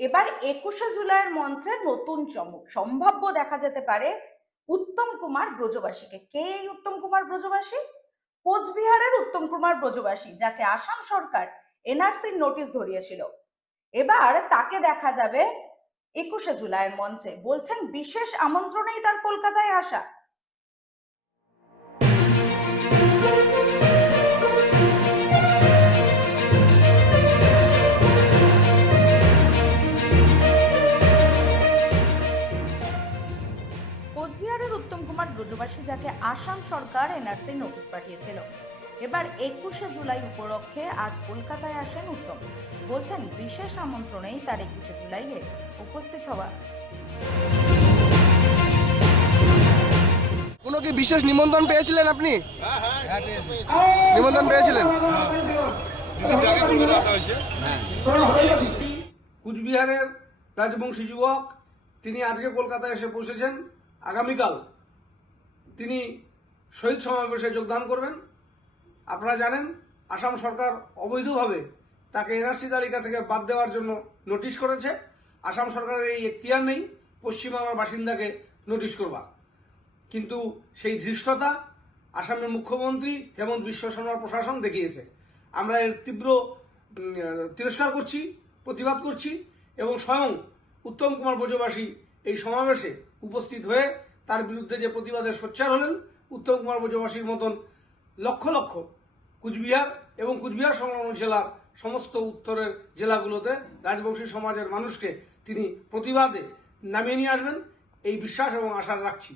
এবার একুশে জুলাইয়ের মঞ্চে নতুন চমক সম্ভাব্য দেখা যেতে পারে উত্তম কুমার ব্রজবাসীকে। কে এই উত্তম কুমার ব্রজবাসী? কোচবিহারের উত্তম কুমার ব্রজবাসী, যাকে আসাম সরকার এনআরসির নোটিশ ধরিয়েছিল। এবার তাকে দেখা যাবে একুশে জুলাইয়ের মঞ্চে। বলছেন, বিশেষ আমন্ত্রণেই তার কলকাতায় আসা। কোচবিহারের উত্তম কুমার ব্রজবাসী যাকে আসাম সরকার এনআরসি নোটিশ পাঠিয়েছিল। এবার একুশে জুলাই উপলক্ষে আজ কলকাতায় আসেন উত্তম। বলছেন বিশেষ আমন্ত্রণেই তার একুশে জুলাইয়ে উপস্থিত হওয়া। কোনো কি বিশেষ নিমন্ত্রণ পেয়েছিলেন আপনি? নিমন্ত্রণ পেয়েছিলেন? কুচবিহারের রাজবংশী যুবক তিনি আজকে কলকাতায় এসে পৌঁছেছেন। আগামীকাল তিনি শহীদ সমাবেশে যোগদান করবেন। আপনারা জানেন, আসাম সরকার অবৈধভাবে তাকে এনআরসি তালিকা থেকে বাদ দেওয়ার জন্য নোটিশ করেছে। আসাম সরকারের এই এখতিয়ার নেই পশ্চিমবাংলার বাসিন্দাকে নোটিশ করবা। কিন্তু সেই ধৃষ্টতা আসামের মুখ্যমন্ত্রী হেমন্ত বিশ্ব শর্মার প্রশাসন দেখিয়েছে। আমরা এর তীব্র তিরস্কার করছি, প্রতিবাদ করছি এবং স্বয়ং উত্তম কুমার ব্রজবাসী এই সমাবেশে উপস্থিত হয়ে তার বিরুদ্ধে যে প্রতিবাদের সোচ্চার হলেন উত্তম কুমার ব্রজবাসীর মতন লক্ষ লক্ষ কুচবিহার এবং কুচবিহার সংলগ্ন জেলার সমস্ত উত্তরের জেলাগুলোতে রাজবংশী সমাজের মানুষকে তিনি প্রতিবাদে নামিয়ে নিয়ে আসবেন। এই বিশ্বাস এবং আশা রাখছি।